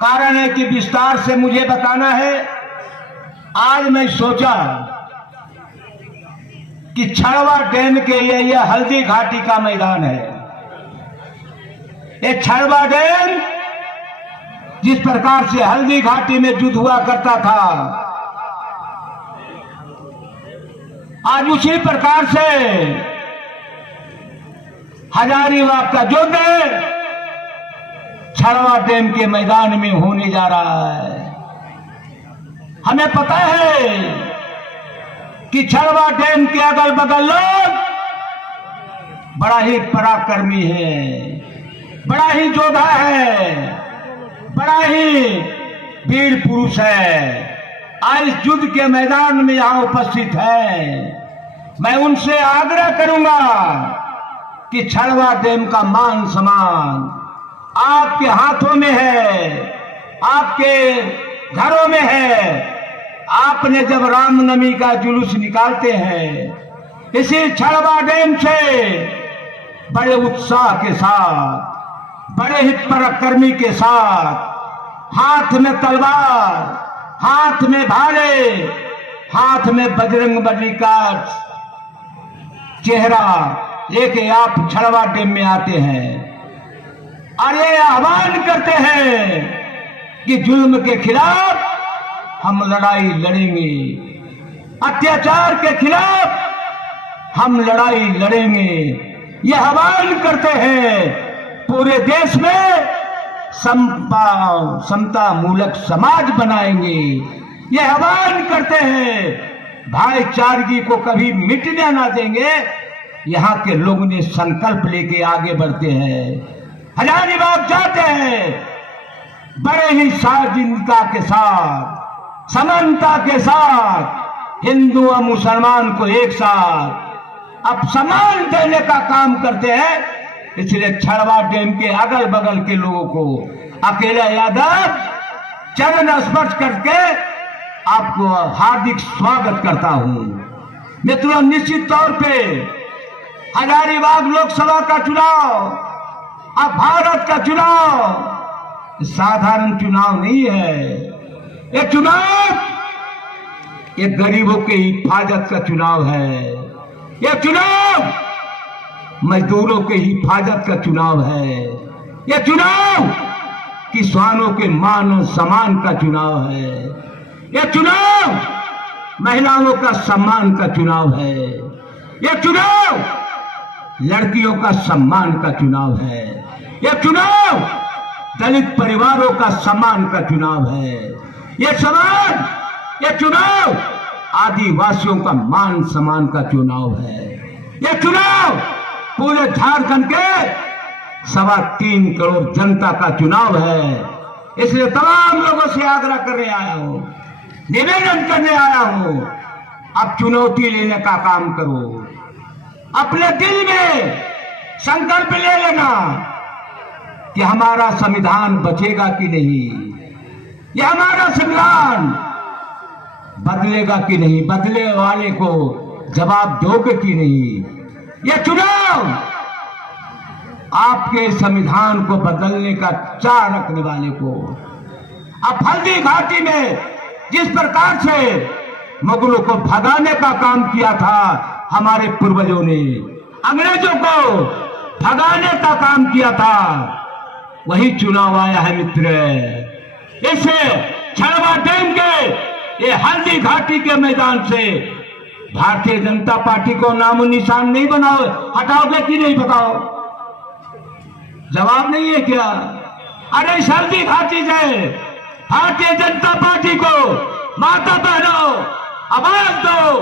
कारण है कि विस्तार से मुझे बताना है। आज मैं सोचा कि छड़वा डैम के लिए यह हल्दी घाटी का मैदान है। ये छड़वा डैम जिस प्रकार से हल्दी घाटी में युद्ध हुआ करता था, आज उसी प्रकार से हजारीबाग का युद्ध छड़वा डैम के मैदान में होने जा रहा है। हमें पता है कि छड़वा डैम के अगल बगल लोग बड़ा ही पराक्रमी है, बड़ा ही योद्धा है, बड़ा ही वीर पुरुष है। आज इस युद्ध के मैदान में यहां उपस्थित है। मैं उनसे आग्रह करूंगा कि छड़वा डैम का मान सम्मान आपके हाथों में है, आपके घरों में है। आपने जब रामनवमी का जुलूस निकालते हैं, इसी छड़वा डैम से बड़े उत्साह के साथ, बड़े ही पराक्रमी के साथ, हाथ में तलवार, हाथ में भाले, हाथ में बजरंगबली का चेहरा लेके आप छड़वा डैम में आते हैं और ये आह्वान करते हैं कि जुल्म के खिलाफ हम लड़ाई लड़ेंगे, अत्याचार के खिलाफ हम लड़ाई लड़ेंगे। ये आह्वान करते हैं पूरे देश में समता मूलक समाज बनाएंगे। ये आह्वान करते हैं भाईचारगी को कभी मिटने ना देंगे। यहाँ के लोगों ने संकल्प लेके आगे बढ़ते हैं, हजारीबाग जाते हैं, बड़े ही साजिदता के साथ, समानता के साथ हिंदू और मुसलमान को एक साथ अब सम्मान देने का काम करते हैं। इसलिए छड़वा डैम के अगल बगल के लोगों को अकेला यादव चरण स्पर्श करके आपको हार्दिक स्वागत करता हूं। मित्रों, निश्चित तौर पे हजारीबाग लोकसभा का चुनाव, अब भारत का चुनाव साधारण चुनाव नहीं है। ये चुनाव ये गरीबों के हिफाजत का चुनाव है। ये चुनाव मजदूरों के हिफाजत का चुनाव है। ये चुनाव किसानों के मान और सम्मान का चुनाव है। ये चुनाव महिलाओं का सम्मान का चुनाव है। ये चुनाव लड़कियों का सम्मान का चुनाव है। यह चुनाव दलित परिवारों का सम्मान का चुनाव है। यह चुनाव आदिवासियों का मान सम्मान का चुनाव है। यह चुनाव पूरे झारखंड के 3.25 करोड़ जनता का चुनाव है। इसलिए तमाम लोगों से आग्रह करने आया हूं, निवेदन करने आया हूं, अब चुनौती लेने का काम करो। अपने दिल में संकल्प ले लेना कि हमारा संविधान बचेगा कि नहीं, यह हमारा संविधान बदलेगा कि नहीं, बदले वाले को जवाब दोगे कि नहीं। यह चुनाव आपके संविधान को बदलने का चाह रखने वाले को। अब हल्दी घाटी में जिस प्रकार से मुगलों को भगाने का काम किया था हमारे पूर्वजों ने, अंग्रेजों को भगाने का काम किया था, वही चुनाव आया है मित्र। इसे छड़वा डैम के ये हल्दी घाटी के मैदान से भारतीय जनता पार्टी को नामो निशान नहीं बनाओ, हटाओगे कि नहीं बताओ? जवाब नहीं है क्या? अरे इस हल्दी घाटी से भारतीय जनता पार्टी को माता बहनों आवाज दो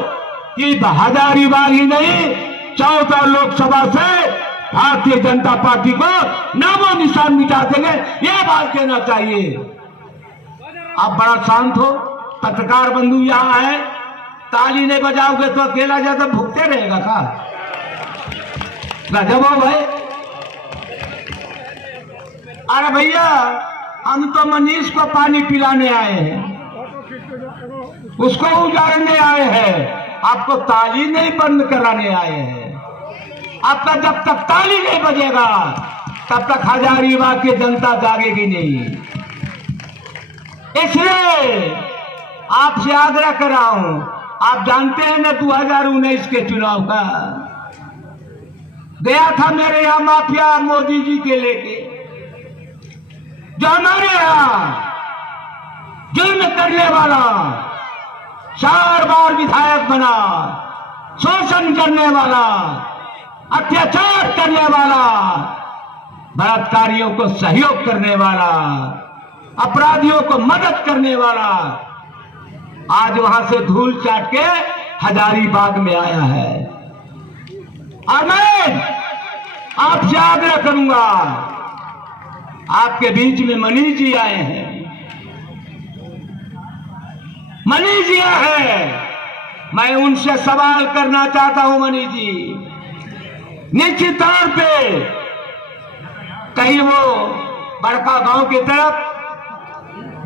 कि हजारीबाग ही नहीं 14 लोकसभा से भारतीय जनता पार्टी को नामो निशान मिटा देंगे। यह बात कहना चाहिए। आप बड़ा शांत हो, पत्रकार बंधु यहाँ है, ताली नहीं बजाओगे तो अकेला ज्यादा भुगते रहेगा का? गजब हो भाई। अरे भैया, हम तो मनीष को पानी पिलाने आए हैं, उसको उजाड़ने आए हैं, आपको ताली नहीं बंद कराने आए हैं। आपका जब तक ताली नहीं बजेगा तब तक हजारीबाग की जनता जागेगी नहीं। इसलिए आपसे आग्रह कर रहा हूं, आप जानते हैं ना 2019 के चुनाव का गया था मेरे यहां माफिया मोदी जी के लेके, जो हमारे यहां जुल्म करने वाला, 4 बार विधायक बना, शोषण करने वाला, अत्याचार करने वाला, बलात्कारियों को सहयोग करने वाला, अपराधियों को मदद करने वाला, आज वहां से धूल चाट के हजारीबाग में आया है। और मैं आपसे आग्रह करूंगा, आपके बीच में मनीष जी आए हैं, मनीष जी है, मैं उनसे सवाल करना चाहता हूं। मनीष जी निश्चित तौर पे कहीं वो बड़का गांव की तरफ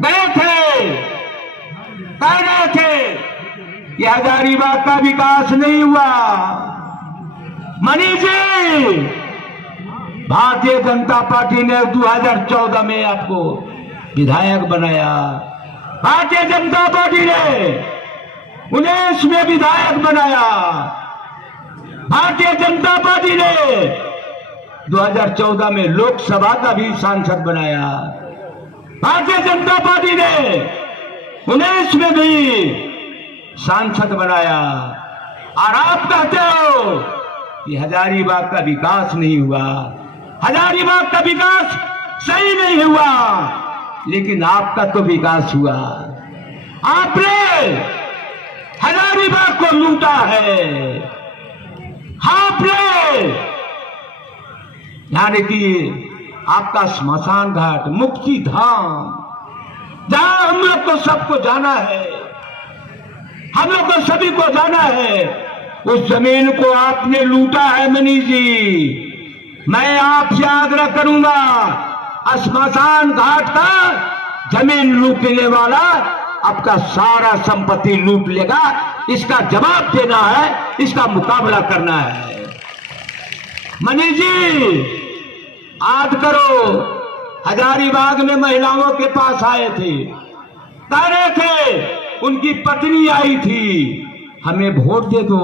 गए थे, कह गए थे कि हजारीबाग का विकास नहीं हुआ। मनीष जी, भारतीय जनता पार्टी ने 2014 में आपको विधायक बनाया, भारतीय जनता पार्टी ने 19 में विधायक बनाया, भारतीय जनता पार्टी ने 2014 में लोकसभा का भी सांसद बनाया, भारतीय जनता पार्टी ने 19 में भी सांसद बनाया। और आप कहते हो कि हजारीबाग का विकास नहीं हुआ, हजारीबाग का विकास सही नहीं हुआ, लेकिन आपका तो विकास हुआ। आपने हजारीबाग को लूटा है, आपने यानी कि आपका स्मशान घाट, मुक्ति धाम, जहां हम लोग को सबको जाना है, हम लोग को सभी को जाना है, उस जमीन को आपने लूटा है। मनीष जी, मैं आपसे आग्रह करूंगा, स्मशान घाट का जमीन लूटने वाला आपका सारा संपत्ति लूट लेगा, इसका जवाब देना है, इसका मुकाबला करना है। मनीष जी, याद करो, हजारीबाग में महिलाओं के पास आए थे, कह रहे थे, उनकी पत्नी आई थी, हमें वोट दे दो।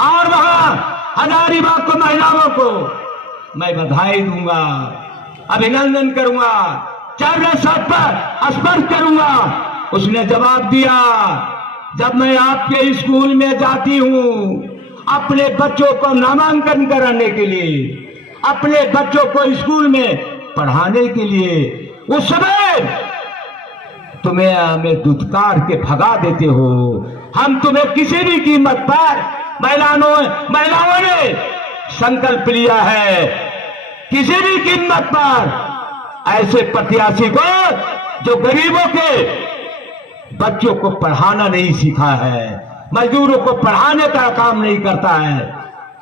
और वहां हजारीबाग को, महिलाओं को मैं बधाई दूंगा, अभिनंदन करूंगा, चरण पर स्पर्श करूंगा। उसने जवाब दिया, जब मैं आपके स्कूल में जाती हूं अपने बच्चों को नामांकन कराने के लिए, अपने बच्चों को स्कूल में पढ़ाने के लिए, उस समय तुम्हें हमें दुत्कार के भगा देते हो। हम तुम्हें किसी भी कीमत पर, महिलाओं ने संकल्प लिया है, किसी भी कीमत पर ऐसे प्रत्याशी को जो गरीबों के बच्चों को पढ़ाना नहीं सीखा है, मजदूरों को पढ़ाने का काम नहीं करता है,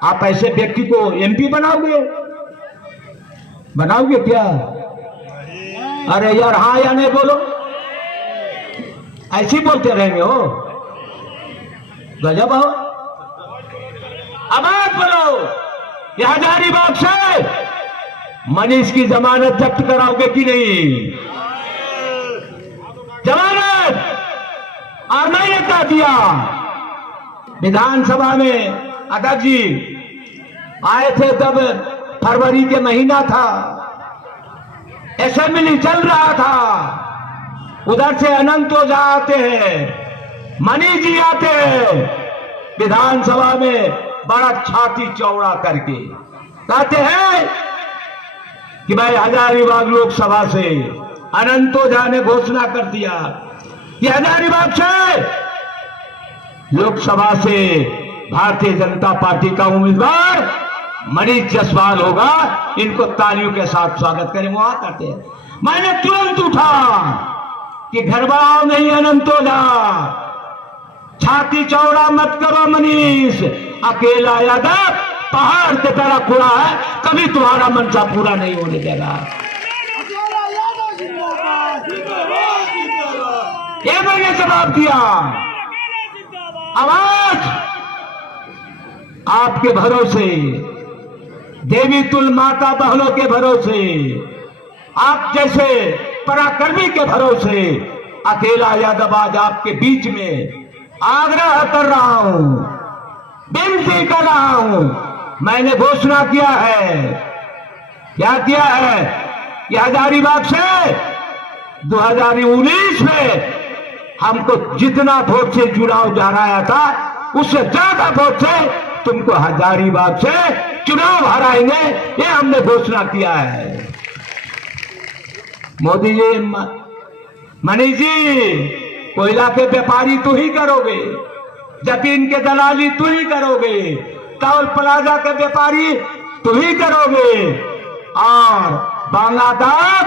आप ऐसे व्यक्ति को एमपी बनाओगे क्या? अरे यार, हाँ या नहीं बोलो, ऐसे बोलते रहेंगे हो, गजब हो। आवाज बोलो, ये हजारीबाग से मनीष की जमानत जब्त कराओगे कि नहीं? जमानत। और मैंने कहा दिया विधानसभा में, अध्यक्ष जी आए थे तब फरवरी के महीना था, असेंबली चल रहा था, उधर से अनंत ओझा आते हैं, मनीष जी आते हैं, विधानसभा में बड़ा छाती चौड़ा करके कहते हैं कि भाई हजारीबाग लोकसभा से अनंत ओझा ने घोषणा कर दिया कि हजारीबाग से लोकसभा से भारतीय जनता पार्टी का उम्मीदवार मनीष जायसवाल होगा, इनको तालियों के साथ स्वागत करें। वहां करते हैं, मैंने तुरंत उठा कि घर बढ़ाओ नहीं अनंत ओझा, छाती चौड़ा मत करो मनीष, अकेला यादव पहाड़ की तरह खुड़ा है, कभी तुम्हारा मंशा पूरा नहीं होने देगा। ये मैंने जवाब दिया। आवाज आपके भरोसे देवी तुल माता बहनों के भरोसे, आप जैसे पराक्रमी के भरोसे अकेला यादव आज आपके बीच में आग्रह कर रहा हूं, विनती कर रहा हूं। मैंने घोषणा किया है, क्या किया है कि हजारीबाग से 2019 में हमको जितना वोट से चुनाव हराया था उससे ज्यादा वोट से तुमको हजारीबाग से चुनाव हराएंगे, ये हमने घोषणा किया है। मोदी जी, मनीष जी, कोयला के व्यापारी तू ही करोगे, जमीन के दलाली तू ही करोगे, टोल प्लाजा के व्यापारी तू ही करोगे, और बांग्लादेश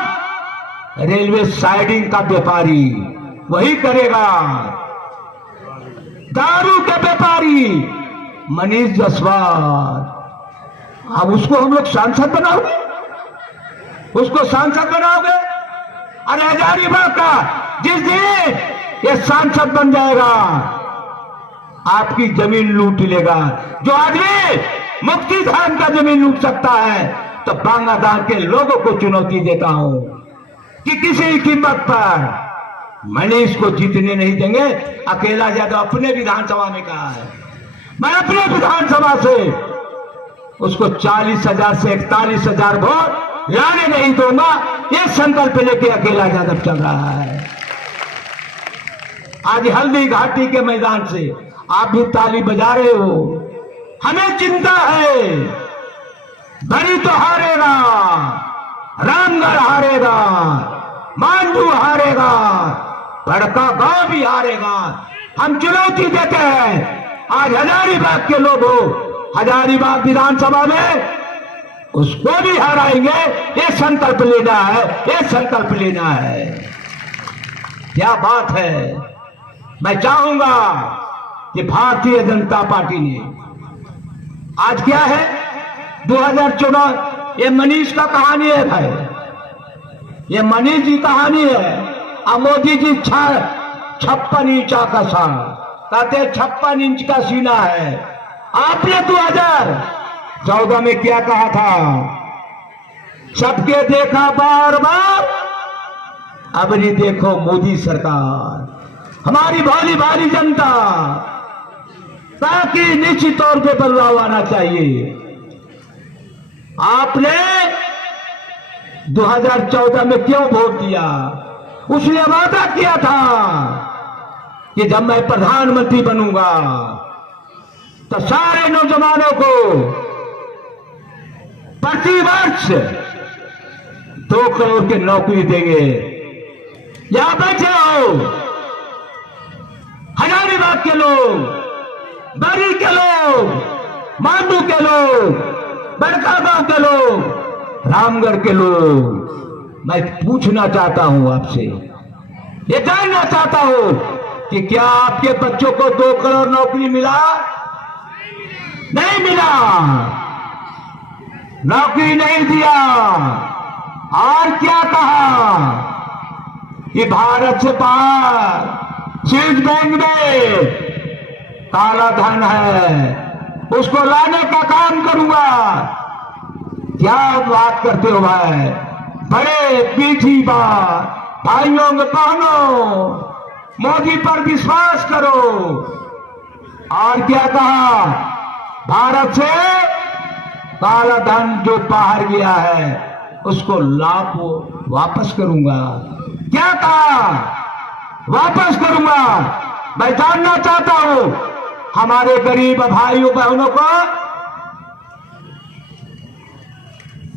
रेलवे साइडिंग का व्यापारी वही करेगा। दारू के व्यापारी मनीष जायसवाल, अब उसको हम लोग सांसद बनाओगे, उसको सांसद बनाओगे। अरे हजारीबाग का जिस दिन ये सांसद बन जाएगा आपकी जमीन लूट लेगा। जो आदमी मुक्ति धाम का जमीन लूट सकता है, तो बांग्लादेश के लोगों को चुनौती देता हूं कि किसी कीमत पर मनीष को जीतने नहीं देंगे। अकेला यादव अपने विधानसभा में कहा है, मैं अपने विधानसभा से उसको 40,000 से 41,000 वोट लाने नहीं दूंगा। ये संकल्प लेके अकेला यादव चल रहा है। आज हल्दी घाटी के मैदान से आप भी ताली बजा रहे हो, हमें चिंता है। बड़ी तो हारेगा, रामगढ़ हारेगा, मांडू हारेगा, बड़का गांव भी हारेगा। हम चुनौती देते हैं। आज हजारीबाग के लोग हो, हजारीबाग विधानसभा में उसको भी हराएंगे। ये संकल्प लेना है, ये संकल्प लेना है। क्या बात है। मैं चाहूंगा कि भारतीय जनता पार्टी ने आज क्या है 2014, ये मनीष का कहानी है भाई, ये मनीष जी कहानी है। और मोदी जी 56 इंच का सा कहते 56 इंच का सीना है। आपने 2014 में क्या कहा था? सबके देखा बार बार, अब नहीं देखो मोदी सरकार, हमारी भाली भाली जनता, ताकि निश्चित तौर पे बदलाव आना चाहिए। आपने 2014 में क्यों वोट दिया? उसने वादा किया था कि जब मैं प्रधानमंत्री बनूंगा तो सारे नौजवानों को प्रति वर्ष 2 करोड़ की नौकरी देंगे। यहां बैठे हो हजारीबाग के लोग, बरी के लोग, मांडू के लोग, बड़कागांव के लोग, रामगढ़ के लोग, मैं पूछना चाहता हूं आपसे, ये जानना चाहता हूं कि क्या आपके बच्चों को 2 करोड़ नौकरी मिला? नहीं मिला, नौकरी नहीं दिया। और क्या कहा कि भारत से बाहर स्विस बैंक में काला धन है, उसको लाने का काम करूंगा। क्या बात करते हो भाई, बड़े पीठी बात। भाइयों बहनों, मोदी पर विश्वास करो। और क्या कहा? भारत से काला धन जो बाहर गया है उसको लाभ वापस करूंगा। क्या कहा? वापस करूंगा। मैं जानना चाहता हूं हमारे गरीब भाइयों बहनों को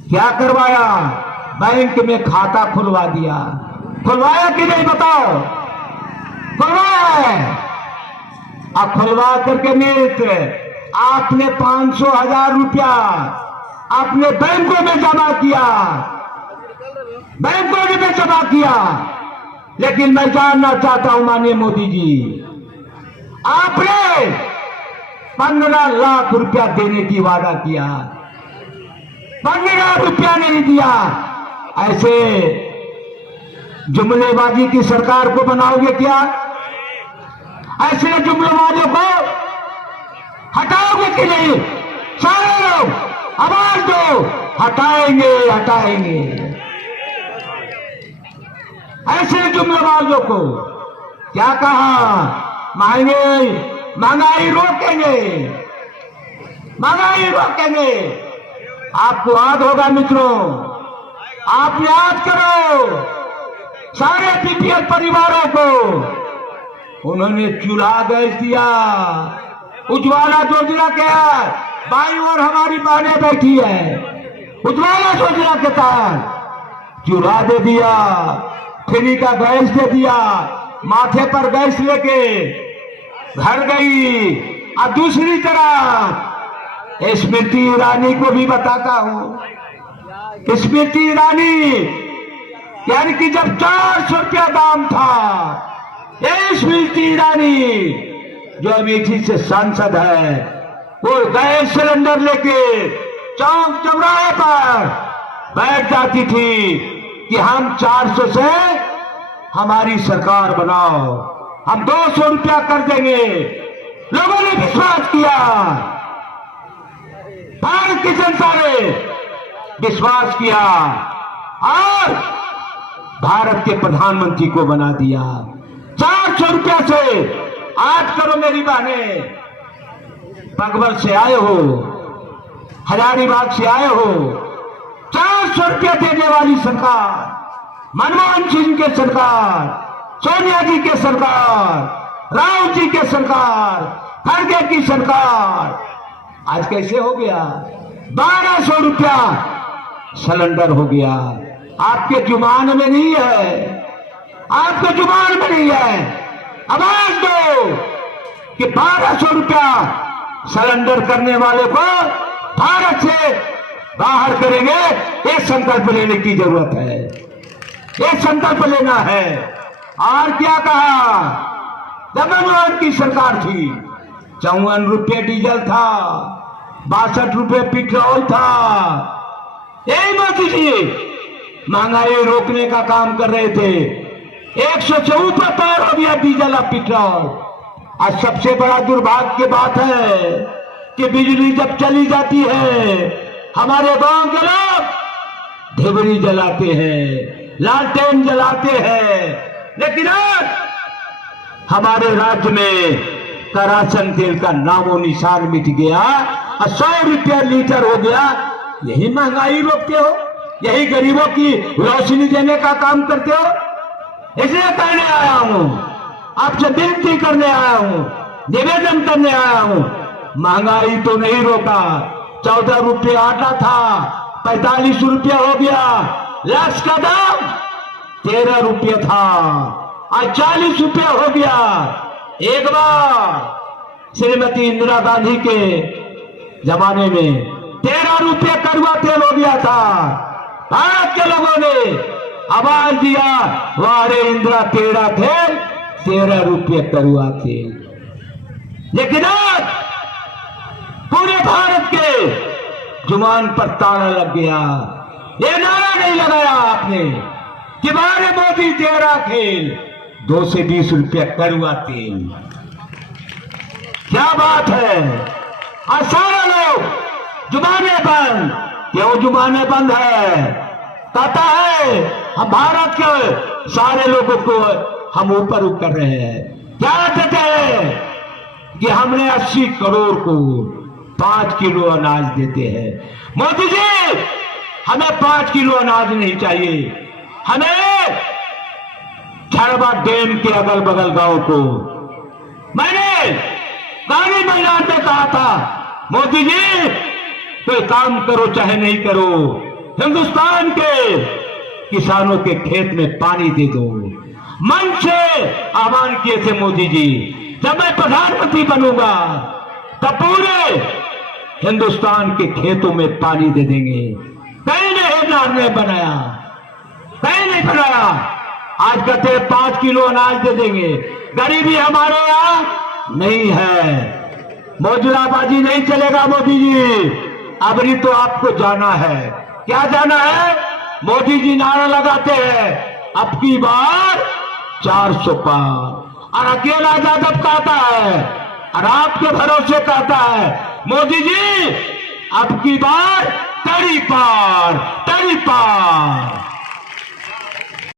क्या करवाया? बैंक में खाता खुलवा दिया। खुलवाया कि नहीं बताओ? खुलवाया है। अब खुलवा करके मित्र आपने 500,000 रुपया अपने बैंकों में जमा किया, बैंकों में जमा किया। लेकिन मैं जानना चाहता हूं माननीय मोदी जी, आपने 15 लाख रुपया देने की वादा किया, 15 रुपया नहीं दिया। ऐसे जुमलेबाजी की सरकार को बनाओगे क्या? ऐसे जुमलेबाजों को हटाओगे कि नहीं? सारे लोग आवाज दो, हटाएंगे हटाएंगे। ऐसे जुमलेबाजों को क्या कहा, महंगाई रोकेंगे, महंगाई रोकेंगे। आपको याद होगा मित्रों, आप याद करो, सारे बीपीएल परिवारों को उन्होंने चूल्हा गैस दिया। उज्ज्वला योजना क्या, बाई और हमारी बहनें बैठी है, उज्ज्वला योजना के तहत चूल्हा दे दिया, फ्री का गैस दे दिया, माथे पर गैस लेके घर गई। और दूसरी तरफ स्मृति ईरानी को भी बताता हूं, स्मृति ईरानी यानी कि जब 400 रुपया दाम था, ये स्मृति ईरानी जो अमेठी से सांसद है, वो गैस सिलेंडर लेके चौक चौराहे पर बैठ जाती थी कि हम 400 से हमारी सरकार बनाओ, हम 200 रुपया कर देंगे। लोगों ने विश्वास किया, भारत की जनता ने विश्वास किया और भारत के प्रधानमंत्री को बना दिया। 400 रुपया से आज करो मेरी बहनें, पगबल से आए हो, हजारीबाग से आए हो, 400 रुपया देने वाली सरकार, मनमोहन सिंह के सरकार, सोनिया जी के सरकार, राहुल जी के सरकार, खड़गे की सरकार, आज कैसे हो गया 1200 रुपया सिलेंडर हो गया। आपके जुबान में नहीं है, आपके जुबान में नहीं है। आवाज दो कि 1200 रुपया सिलेंडर करने वाले को भारत से बाहर करेंगे। ये संकल्प लेने की जरूरत है, ये संकल्प लेना है। और क्या कहा, जब मनमोहन की सरकार थी 54 रुपये डीजल था, 62 रुपये पेट्रोल था। यही मोदी जी महंगाई रोकने का काम कर रहे थे। 100 से ऊपर पार हो गया डीजल और पेट्रोल। आज सबसे बड़ा दुर्भाग्य की बात है कि बिजली जब चली जाती है, हमारे गांव के लोग ढेबरी जलाते हैं, लालटेन जलाते हैं। लेकिन आज हमारे राज्य में करासन तेल का नामो निशान मिट गया और 100 रुपया लीटर हो गया। यही महंगाई रोकते हो, यही गरीबों की रोशनी देने का काम करते हो। इसलिए कहने आया हूं, आपसे विनती करने आया हूं, निवेदन करने आया हूं, महंगाई तो नहीं रोका। 14 रुपये आटा था, 45 रुपया हो गया। लक्ष्य का दाम 13 रुपये था, आज 40 रुपया हो गया। एक बार श्रीमती इंदिरा गांधी के जमाने में 13 रुपये कड़वा तेल हो गया था। भारत के लोगों ने आवाज दिया, वारे इंदिरा तेरा तेल, 13 रुपये कड़वा तेल। लेकिन आज पूरे भारत के जुबान पर ताला लग गया। ये नारा नहीं लगाया आपने कि मारे मोदी तेरा खेल, 2 से 20 रुपया कड़वा तेल। क्या बात है। और सारे लोग जुबानें बंद, क्यों जुबानें बंद है? कहता है हम भारत के सारे लोगों को हम ऊपर कर रहे हैं। क्या कहते हैं कि हमने 80 करोड़ को 5 किलो अनाज देते हैं। मोदी जी, हमें 5 किलो अनाज नहीं चाहिए, हमें छड़वा डैम के अगल बगल गांव को। मैंने गांधी मैदान में कहा था, मोदी जी कोई काम करो चाहे नहीं करो, हिंदुस्तान के किसानों के खेत में पानी दे दो। मन से आह्वान किए थे मोदी जी, जब मैं प्रधानमंत्री बनूंगा तब पूरे हिंदुस्तान के खेतों में पानी दे देंगे। कहीं नहीं बनाया, कहीं नहीं बनाया। आज कहते 5 किलो अनाज दे देंगे। गरीबी हमारे यहाँ नहीं है, मौजूदाबाजी नहीं चलेगा। मोदी जी, अबरी तो आपको जाना है। क्या जाना है? मोदी जी नारा लगाते हैं, अब की बार 400 पार। और अकेला यादव कहता है और आपके भरोसे कहता है, मोदी जी अब की बार तड़ी पार, तड़ी पार।